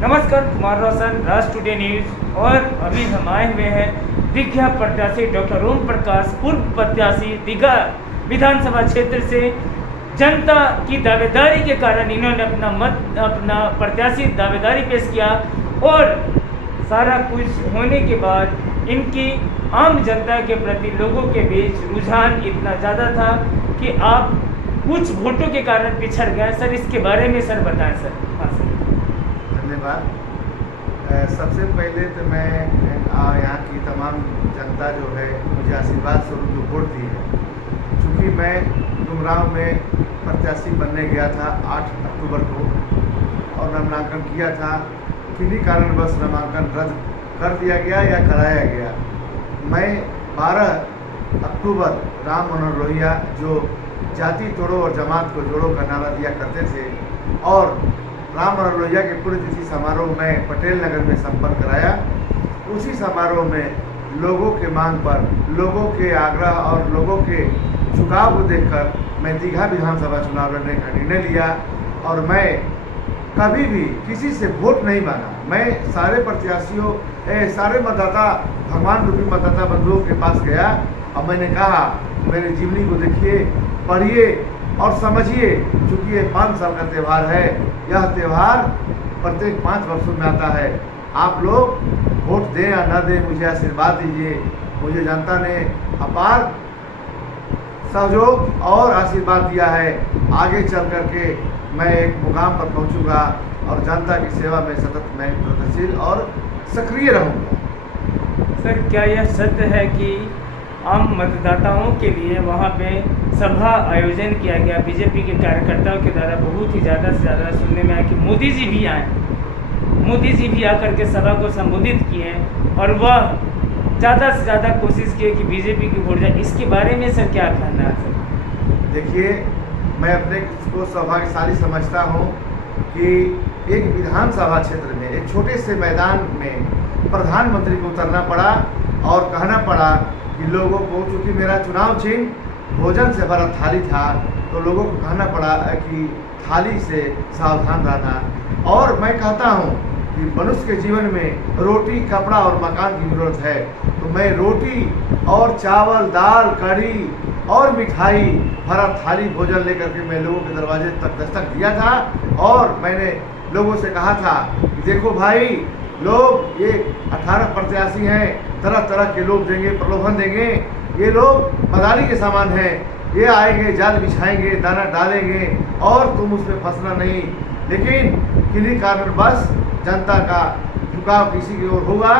नमस्कार, कुमार रोशन, राज today news. और अभी हम आए हुए हैं दीघा प्रत्याशी डॉक्टर ओम प्रकाश, पूर्व प्रत्याशी दीघा विधानसभा क्षेत्र से। जनता की दावेदारी के कारण इन्होंने अपना प्रत्याशी दावेदारी पेश किया और सारा कुछ होने के बाद इनकी आम जनता के प्रति लोगों के बीच रुझान इतना ज़्यादा था कि आप कुछ वोटों के कारण पिछड़ गए। सर, इसके बारे में सर बताएं सर। हाँ सर। धन्यवाद। सबसे पहले तो मैं यहाँ की तमाम जनता जो है मुझे आशीर्वाद स्वरूप जो वोट दी है, चूँकि मैं डुमरांव में प्रत्याशी बनने गया था 8 अक्टूबर को और नामांकन किया था। किन्हीं कारणवश नामांकन रद्द कर दिया गया या कराया गया। मैं 12 अक्टूबर राम मनोहर लोहिया जो जाति तोड़ो और जमात को जोड़ो का नारा दिया करते थे और राम मनोहर लोहिया के पुण्यतिथि समारोह में पटेल नगर में संपर्क कराया। उसी समारोह में लोगों के मांग पर, लोगों के आग्रह और लोगों के झुकाव को देखकर मैं दीघा विधानसभा चुनाव लड़ने का निर्णय लिया और मैं कभी भी किसी से वोट नहीं मांगा। मैं सारे प्रत्याशियों, सारे मतदाता, भगवान रूपी मतदाता बंधुओं के पास गया और मैंने कहा, मेरे जीवनी को देखिए, पढ़िए और समझिए। चूँकि ये 5 साल का त्यौहार है, यह त्यौहार प्रत्येक 5 वर्षों में आता है। आप लोग वोट दें या न दें, मुझे आशीर्वाद दीजिए। मुझे जनता ने अपार सहयोग और आशीर्वाद दिया है। आगे चल करके मैं एक मुकाम पर पहुंचूंगा और जनता की सेवा में सतत मैं प्रगतिशील और सक्रिय रहूंगा। सर, क्या यह सत्य है कि आम मतदाताओं के लिए वहां पे सभा आयोजन किया गया बीजेपी के कार्यकर्ताओं के द्वारा? बहुत ही ज़्यादा से ज़्यादा सुनने में आया कि मोदी जी भी आए, मोदी जी भी आकर के सभा को संबोधित किए और वह ज़्यादा से ज़्यादा कोशिश किए कि बीजेपी की वोट जाए। इसके बारे में सर क्या कहना है सर? देखिए, मैं अपने को सौभाग्यशाली समझता हूँ कि एक विधानसभा क्षेत्र में, एक छोटे से मैदान में प्रधानमंत्री को उतरना पड़ा और कहना पड़ा कि लोगों को, चूँकि मेरा चुनाव चिन्ह भोजन से भरा थाली था, तो लोगों को कहना पड़ा कि थाली से सावधान रहना। और मैं कहता हूँ कि मनुष्य के जीवन में रोटी, कपड़ा और मकान की जरूरत है, तो मैं रोटी और चावल, दाल, कढ़ी और मिठाई भरा थाली भोजन लेकर के मैं लोगों के दरवाजे तक दस्तक दिया था और मैंने लोगों से कहा था कि देखो भाई लोग, ये 18 प्रत्याशी हैं, तरह तरह के लोग देंगे, प्रलोभन देंगे। ये लोग मदारी के सामान हैं, ये आएंगे, जाल बिछाएंगे, दाना डालेंगे और तुम उसमें फंसना नहीं। लेकिन किन्हीं कारणवश जनता का झुकाव किसी की ओर होगा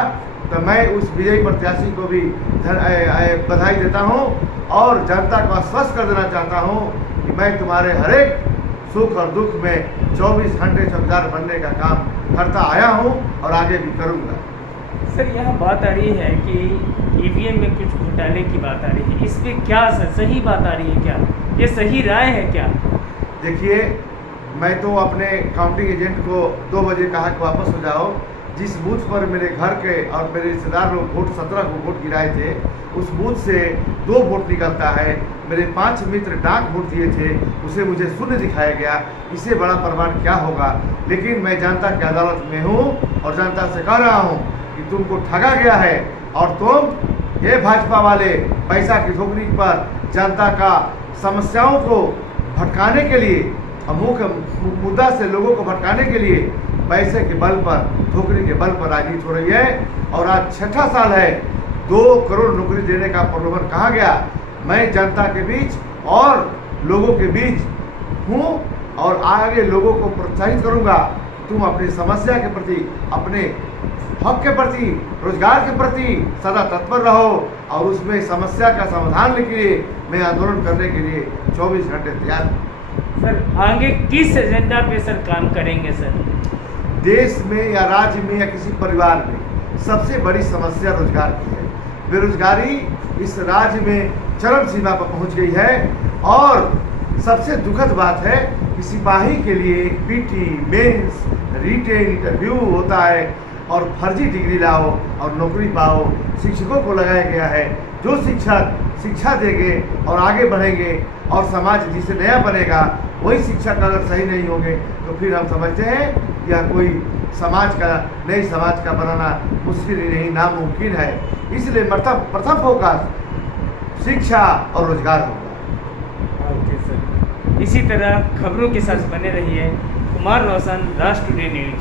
तो मैं उस विजयी प्रत्याशी को भी बधाई देता हूं और जनता को आश्वस्त कर देना चाहता हूं कि मैं तुम्हारे हर एक सुख और दुख में 24 घंटे चौकीदार बनने का काम करता आया हूं और आगे भी करूंगा। सर, यहाँ बात आ रही है कि ईवीएम में कुछ घोटाले की बात आ रही है, इस पर क्या सर सही बात आ रही है? क्या ये सही राय है क्या? देखिए, मैं तो अपने काउंटिंग एजेंट को 2 बजे कहा कि वापस हो जाओ। जिस बूथ पर मेरे घर के और मेरे रिश्तेदार लोग वोट 17 को वोट गिराए थे, उस बूथ से 2 वोट निकलता है। मेरे 5 मित्र डाक वोट दिए थे, उसे मुझे शून्य दिखाया गया। इससे बड़ा प्रमाण क्या होगा? लेकिन मैं जनता की अदालत में हूँ और जनता से कह रहा हूँ कि तुमको ठगा गया है और तुम ये भाजपा वाले पैसा की ठोकरी पर जनता का समस्याओं को भटकाने के लिए, मुख्य मुद्दा से लोगों को भटकाने के लिए पैसे के बल पर, ठोकरी के बल पर राजनीति हो रही है। और आज 6ठा साल है, 2 करोड़ नौकरी देने का प्रलोभन कहा गया। मैं जनता के बीच और लोगों के बीच हूँ और आगे लोगों को प्रोत्साहित करूँगा। तुम अपनी समस्या के प्रति, अपने हक के प्रति, रोजगार के प्रति सदा तत्पर रहो और उसमें समस्या का समाधान के लिए मैं आंदोलन करने के लिए 24 घंटे तैयार हूँ। सर, आगे किस एजेंडा पे सर काम करेंगे सर? देश में या राज्य में या किसी परिवार में सबसे बड़ी समस्या रोजगार की है। बेरोजगारी इस राज्य में चरम सीमा पर पहुंच गई है और सबसे दुखद बात है कि सिपाही के लिए एक पीटी, मेंस, रिटेन इंटरव्यू होता है और फर्जी डिग्री लाओ और नौकरी पाओ। शिक्षकों को लगाया गया है, जो शिक्षक शिक्षा देंगे और आगे बढ़ेंगे और समाज जिससे नया बनेगा, वही शिक्षक अगर सही नहीं होंगे तो फिर हम समझते हैं कि यह कोई समाज का नई समाज का बनाना मुश्किल ही नहीं नामुमकिन है। इसलिए प्रथम फोकस शिक्षा और रोजगार होगा। ओके सर, इसी तरह खबरों के साथ बने रहिए। कुमार रोशन, राष्ट्र टुडे न्यूज।